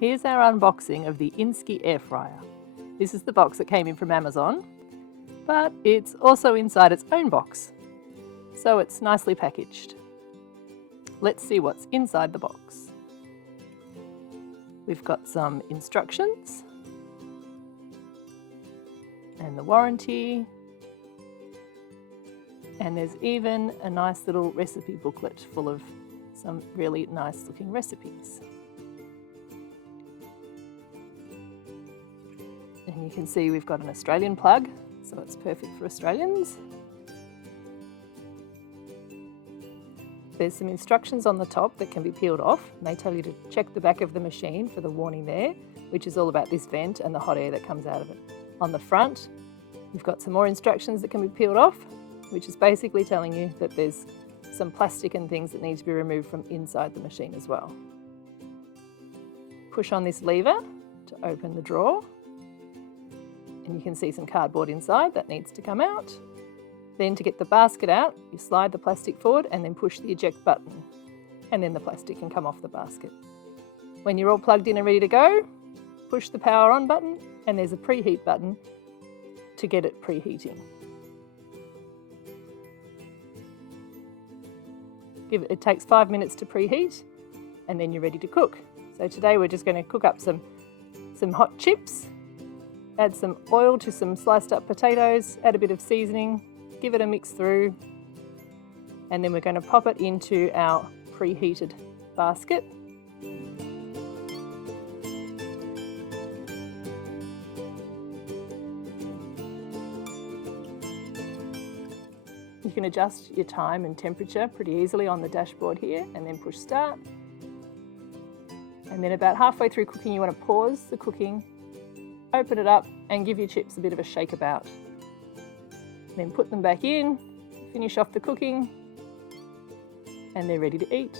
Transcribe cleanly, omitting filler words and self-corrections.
Here's our unboxing of the Innsky air fryer. This is the box that came in from Amazon, but it's also inside its own box, so it's nicely packaged. Let's see what's inside the box. We've got some instructions and the warranty, and there's even a nice little recipe booklet full of some really nice looking recipes. And you can see we've got an Australian plug, so it's perfect for Australians. There's some instructions on the top that can be peeled off, and they tell you to check the back of the machine for the warning there, which is all about this vent and the hot air that comes out of it. On the front, you've got some more instructions that can be peeled off, which is basically telling you that there's some plastic and things that need to be removed from inside the machine as well. Push on this lever to open the drawer, and you can see some cardboard inside that needs to come out. Then to get the basket out, you slide the plastic forward and then push the eject button, and then the plastic can come off the basket. When you're all plugged in and ready to go, push the power on button, and there's a preheat button to get it preheating. It takes 5 minutes to preheat, and then you're ready to cook. So today we're just going to cook up some hot chips, add some oil to some sliced up potatoes, add a bit of seasoning, give it a mix through, and then we're going to pop it into our preheated basket. You can adjust your time and temperature pretty easily on the dashboard here, and then push start. And then about halfway through cooking, you want to pause the cooking, open it up, and give your chips a bit of a shake about. Then put them back in, finish off the cooking, and they're ready to eat.